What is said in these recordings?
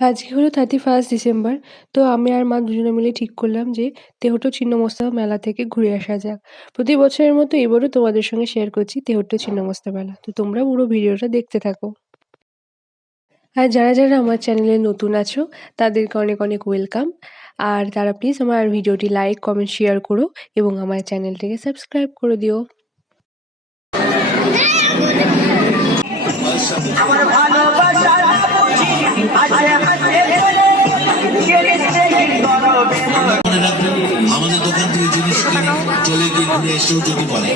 আজকে হলো 31st December. তো আমি আর মা দুজনে মিলে ঠিক করলাম যে তেহট্ট ছিন্নমস্তা মেলা থেকে ঘুরে আসা যাক। প্রতি বছরের মতো এবারও তোমাদের সঙ্গে শেয়ার করছি তেহট্ট ছিন্নমস্তা মেলা। তো তোমরা পুরো ভিডিওটা দেখতে থাকো। আর যারা আমার চ্যানেলে নতুন আছো তাদেরকে অনেক অনেক ওয়েলকাম। আর তারা প্লিজ আমার ভিডিওটি লাইক, কমেন্ট, শেয়ার করো এবং আমার চ্যানেলটিকে সাবস্ক্রাইব করে দিও। আমার ভালোবাসা আমাদের দোকান থেকে জিনিস কিনে চলে গিয়ে ঘুরে এসেও যদি বলে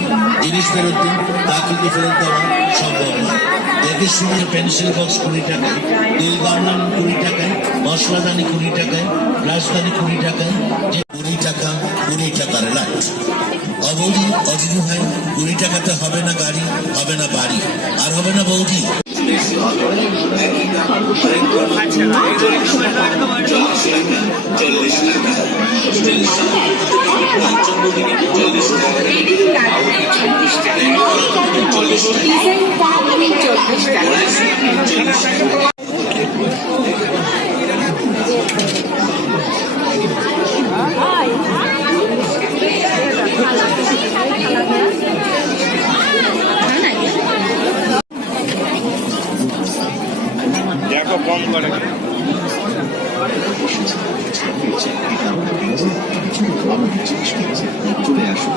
জিনিস ফেরত দিন, তা কিন্তু ফেরত দেওয়া সম্ভব নয়। দেখে শুনে পেন্সিল বক্স 20 টাকায়, তেল বানান 20 টাকায়, মশলাদানি 20 টাকায়, রাজধানী 20 টাকায়, 20 টাকা 20 টাকার লাইট অবধি অযুধ হয়। 20 টাকাতে হবে না গাড়ি, হবে না বাড়ি, আর হবে না বৌদি। দেখো কম করে চলে আসুন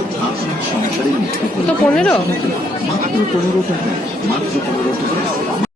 আপনার সংসারের তো 15 মাত্র 15 টাকা, মাত্র 15 টাকা।